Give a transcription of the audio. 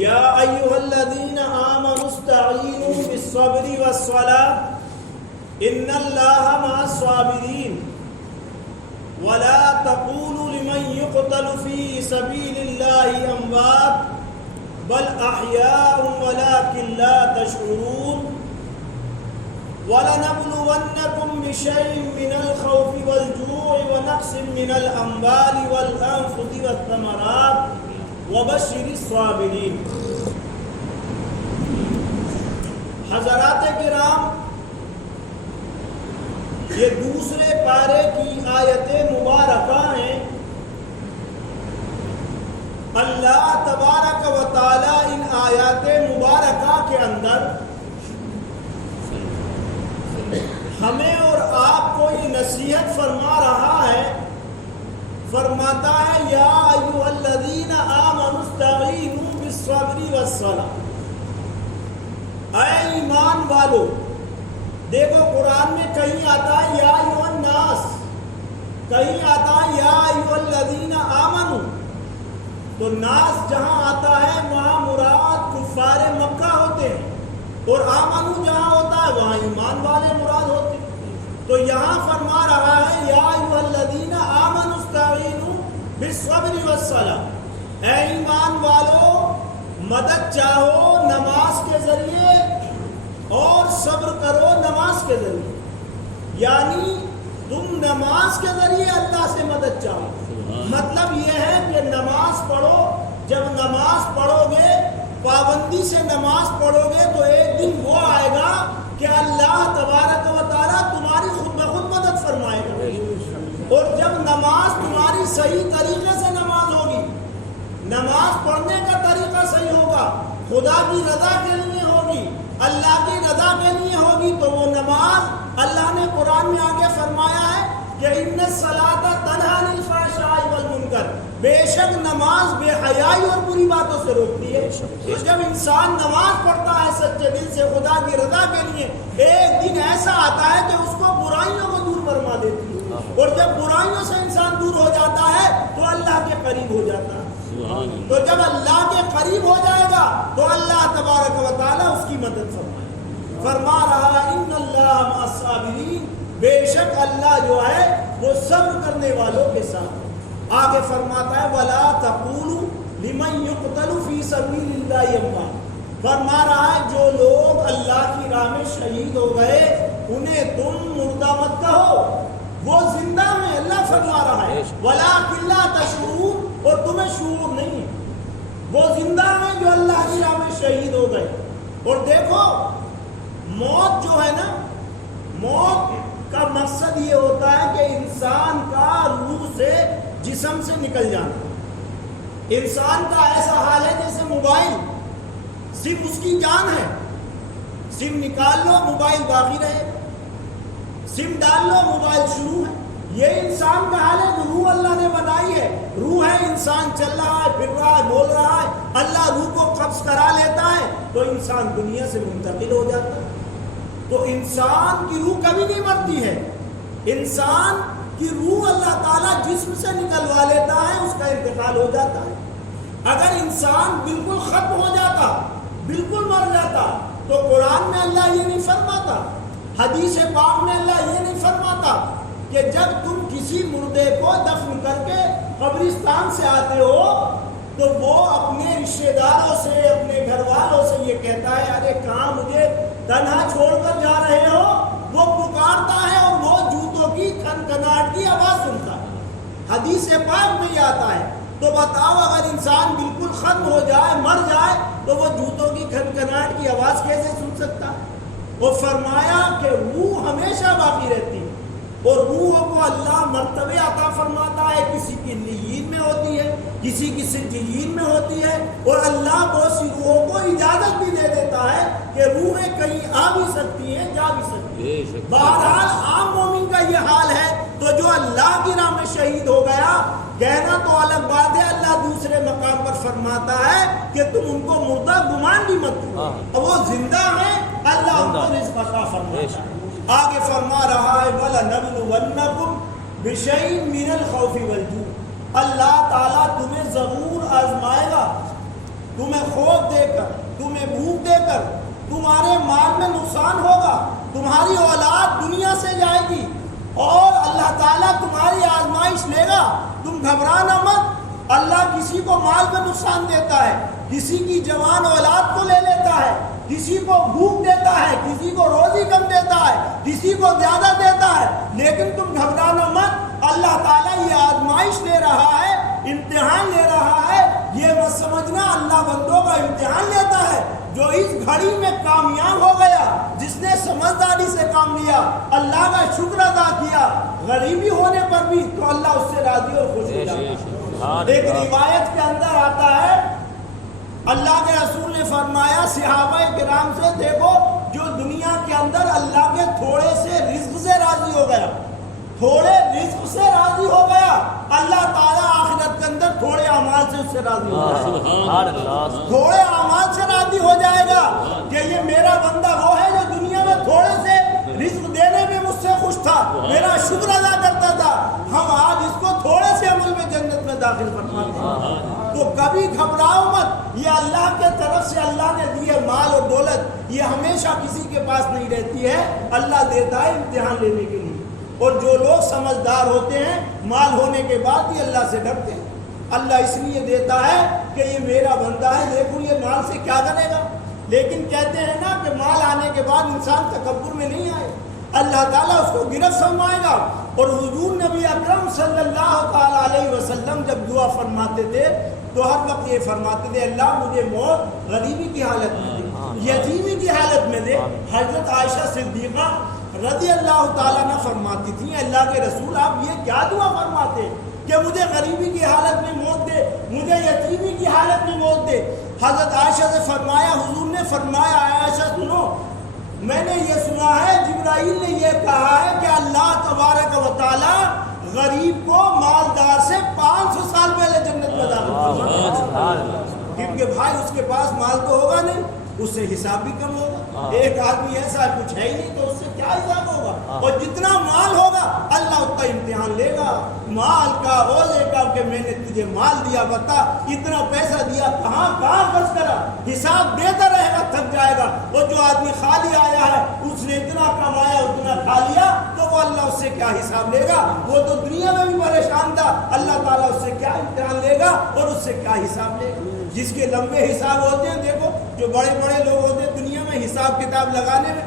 یا ایھا الذین آمنوا استعینوا بالصبر والصلاة ان اللہ مع الصابرین ولا تقولوا لمن يقتل في سبيل الله اموات بل احیاء ولكن لا تشعرون وَلَنَبْلُوَنَّكُمْ بِشَيْءٍ مِّنَ الْخَوْفِ وَالْجُوعِ وَنَقْصٍ مِّنَ الْأَمْوَالِ وَالْأَنفُسِ وَالثَّمَرَاتِ وَبَشِّرِ الصَّابِرِينَ۔ حضرات کرام، یہ دوسرے پارے کی آیت مبارکہ ہیں۔ اللہ تبارک و تعالی ان آیات مبارکہ کے اندر ہمیں اور آپ کو یہ نصیحت فرما رہا ہے، فرماتا ہے یا ایھا الذین آمنوا استعینوا بالصبر والصلاۃ۔ اے ایمان والو، دیکھو قرآن میں کہیں آتا ہے یا ایھا الناس، کہیں آتا ہے یا ایھا الذین آمنوا، تو ناس جہاں آتا ہے وہاں مراد کفار مکہ ہوتے ہیں، اور آمنو جہاں ہوتا ہے وہاں ایمان والے مراد ہوتے ہیں۔ تو یہاں فرما رہا ہے یا ایھا الذین آمنوا استعینوا بالصبر والصلاۃ، اے ایمان والو مدد چاہو نماز کے ذریعے اور صبر کرو نماز کے ذریعے، یعنی تم نماز کے ذریعے اللہ سے مدد چاہو۔ مطلب یہ ہے کہ نماز پڑھو، جب نماز پڑھو گے پابندی سے نماز پڑھو گے تو ایک دن وہ آئے گا کہ اللہ تبارک و تعالیٰ تمہاری خود بخود مدد فرمائے گا۔ اور جب نماز تمہاری صحیح طریقے سے نماز ہوگی، نماز پڑھنے کا طریقہ صحیح ہوگا، خدا کی رضا کے لیے ہوگی، اللہ کی رضا کے لیے ہوگی، تو وہ نماز اللہ نے قرآن میں آگے فرمایا ہے کہ ان الصلاۃ تنہی عن الفحشاء والمنکر، بے شک نماز بے حیائی اور بری باتوں سے روکتی ہے۔ تو جب انسان نماز پڑھتا ہے سچے دل سے خدا کی رضا کے لیے، ایک دن ایسا آتا ہے کہ اس کو برائیوں کو دور فرما دیتی ہے، اور جب برائیوں سے انسان دور ہو جاتا ہے تو اللہ کے قریب ہو جاتا ہے۔ تو جب اللہ کے قریب ہو جائے گا تو اللہ تبارک و تعالیٰ اس کی مدد فرما رہا ہے ان اللہ مع الصابرین، بے شک اللہ جو ہے وہ صبر کرنے والوں کے ساتھ۔ آگے فرماتا ہے وَلَا تَقُولُوا لِمَنْ يُقْتَلُ فِي سَبِيلِ اللَّهِ أَمْوَاتٌ، فرما رہا ہے جو لوگ اللہ کی راہ میں شہید ہو گئے انہیں تم مردہ مت کہو، وہ زندہ ہیں۔ اللہ فرما رہا ہے وَلَٰكِن لَا تَشْعُرُونَ، اور تمہیں شعور نہیں ہے، وہ زندہ ہیں جو اللہ کی راہ میں شہید ہو گئے۔ اور دیکھو موت جو ہے نا، موت کا مقصد یہ ہوتا ہے کہ انسان کا روح سے جسم سے نکل جانا۔ انسان کا ایسا حال ہے جیسے موبائل، صرف اس کی جان ہے، سم نکال لو موبائل باقی رہے، سم ڈال لو موبائل شروع ہے۔ یہ انسان کا حال ہے جو روح اللہ نے بنائی ہے، روح ہے، انسان چل رہا ہے، پھر رہا ہے، بول رہا ہے، اللہ روح کو قبض کرا لیتا ہے تو انسان دنیا سے منتقل ہو جاتا ہے۔ تو انسان کی روح کبھی نہیں مرتی ہے، انسان کی روح اللہ تعالیٰ جسم سے نکلوا لیتا ہے، اس کا انتقال ہو جاتا ہے۔ اگر انسان بالکل ختم ہو جاتا، بالکل مر جاتا، تو قرآن میں اللہ یہ نہیں فرماتا، حدیث پاک میں اللہ یہ نہیں فرماتا کہ جب تم کسی مردے کو دفن کر کے قبرستان سے آتے ہو تو وہ اپنے رشتہ داروں سے، اپنے گھر والوں سے یہ کہتا ہے ارے کہاں مجھے تنہا چھوڑ کر جا رہے ہو، وہ پکارتا ہے اور وہ جوتوں کی کھنکھناہٹ کی آواز سنتا ہے۔ حدیث پاک میں یہ آتا ہے۔ تو بتاؤ اگر انسان بالکل ختم ہو جائے، مر جائے، تو وہ جوتوں کی کھنکھناہٹ کی آواز کیسے سن سکتا ہے؟ وہ فرمایا کہ روح ہمیشہ باقی رہتی ہے، اور روحوں کو اللہ مرتبے عطا فرماتا ہے، کسی کی لیین میں ہوتی ہے، کسی کی سجین میں ہوتی ہے، اور اللہ بہت سی روحوں کو اجازت بھی دے دیتا ہے کہ روحیں کہیں آ بھی سکتی ہیں، جا بھی سکتی ہیں۔ بہرحال عام مومن کا یہ حال ہے، تو جو اللہ کی راہ میں شہید ہو گیا، کہنا تو الگ بات ہے، اللہ دوسرے مقام پر فرماتا ہے کہ تم ان کو مردہ گمان بھی مت کرو، اور وہ زندہ ہیں، اللہ ان کو رزق عطا فرماتا ہے۔ آگے فرما رہا ہے وَلَنَبْلُوَنَّكُمْ بِشَيْءٍ مِّنَ الْخَوْفِ وَالْجُوعِ، اللہ تعالیٰ تمہیں ضرور آزمائے گا تمہیں خوف دے کر، تمہیں بھوک دے کر، تمہارے مال میں نقصان ہوگا، تمہاری اولاد دنیا سے جائے گی اور اللہ تعالیٰ تمہاری آزمائش لے گا، تم گھبرانا مت۔ اللہ کسی کو مال میں نقصان دیتا ہے، کسی کی جوان اولاد کو لے لیتا ہے، کسی کو بھوک دیتا ہے، کسی کو روزی کم دیتا ہے، کسی کو زیادہ دیتا ہے، لیکن تم گھبرانا مت۔ اللہ تعالیٰ یہ آزمائش لے رہا ہے، امتحان لے رہا ہے، یہ مت سمجھنا اللہ بندوں کا امتحان لیتا ہے۔ جو اس گھڑی میں کامیاب ہو گیا، جس نے سمجھداری سے کام لیا، اللہ کا شکر ادا کیا، غریبی ہونے پر بھی، تو اللہ اس سے راضی اور خوش ہو جاتا ہے۔ ایک روایت کے اندر آتا ہے، اللہ کے رسول نے فرمایا صحابہ کرام سے، دیکھو جو دنیا کے اندر اللہ کے تھوڑے سے رزق سے راضی ہو گیا، تھوڑے رزق سے راضی ہو گیا، اللہ تعالیٰ آخرت کے اندر تھوڑے اعمال سے اس سے راضی ہو جائے گا، تھوڑے اعمال سے راضی ہو جائے گا کہ یہ میرا بندہ وہ ہے جو دنیا میں تھوڑے سے رزق دینے میں مجھ سے خوش تھا، میرا شکر ادا کرتا تھا، ہم آج اس کو تھوڑے سے عمل میں جنت میں داخل فرماتے ہیں۔ تو کبھی گھبراؤ مت، یہ اللہ کے طرف سے اللہ نے دیے مال اور دولت، یہ ہمیشہ کسی کے پاس نہیں رہتی ہے، اللہ دیتا ہے امتحان لینے کے لیے۔ اور جو لوگ سمجھدار ہوتے ہیں مال ہونے کے بعد بھی اللہ سے ڈرتے ہیں، اللہ اس لیے دیتا ہے کہ یہ میرا بندہ ہے، دیکھو یہ مال سے کیا کرے گا۔ لیکن کہتے ہیں نا کہ مال آنے کے بعد انسان تکبر میں نہیں آئے، اللہ تعالیٰ اس کو گرفت فرمائے گا۔ اور حضور نبی اکرم صلی اللہ تعالیٰ علیہ وسلم جب دعا فرماتے تھے تو ہر وقت یہ فرماتے تھے، اللہ مجھے موت غریبی کی حالت میں دے، یتیمی کی حالت میں دے۔ حضرت عائشہ صدیقہ رضی اللہ تعالیٰ نے فرماتی تھی، اللہ کے رسول آپ یہ کیا دعا فرماتے کہ مجھے غریبی کی حالت میں موت دے، مجھے یتیمی کی حالت میں موت دے۔ حضرت عائشہ سے فرمایا، حضور نے فرمایا، عائشہ سنو، میں نے یہ سنا ہے جبرائیل نے یہ کہا ہے کہ اللہ تبارک و تعالیٰ غریب کو مالدار سے 500 سال پہلے جنت میں داخل کرتا ہے، کیونکہ بھائی اس کے پاس مال تو ہوگا نہیں، اس سے حساب بھی کم ہوگا۔ ایک آدمی ایسا کچھ ہے ہی نہیں تو اس سے کیا حساب ہوگا، اور جتنا مال ہوگا اللہ اتنا امتحان لے گا، مال کا عوضے کا کہ میں نے تجھے مال دیا، بتا اتنا پیسہ دیا کہاں کہاں خرچ کرا، حساب دیتا رہے گا، تھک جائے گا۔ اور جو آدمی خالی آیا ہے اس نے اتنا کمایا اتنا کھا لیا، تو وہ اللہ اس سے کیا حساب لے گا، وہ تو دنیا میں بھی پریشان تھا، اللہ تعالیٰ اس سے کیا امتحان لے گا اور اس سے کیا حساب لے گا۔ جس کے لمبے حساب ہوتے ہیں، دیکھو جو بڑے بڑے لوگ ہوتے ہیں دنیا میں حساب کتاب لگانے میں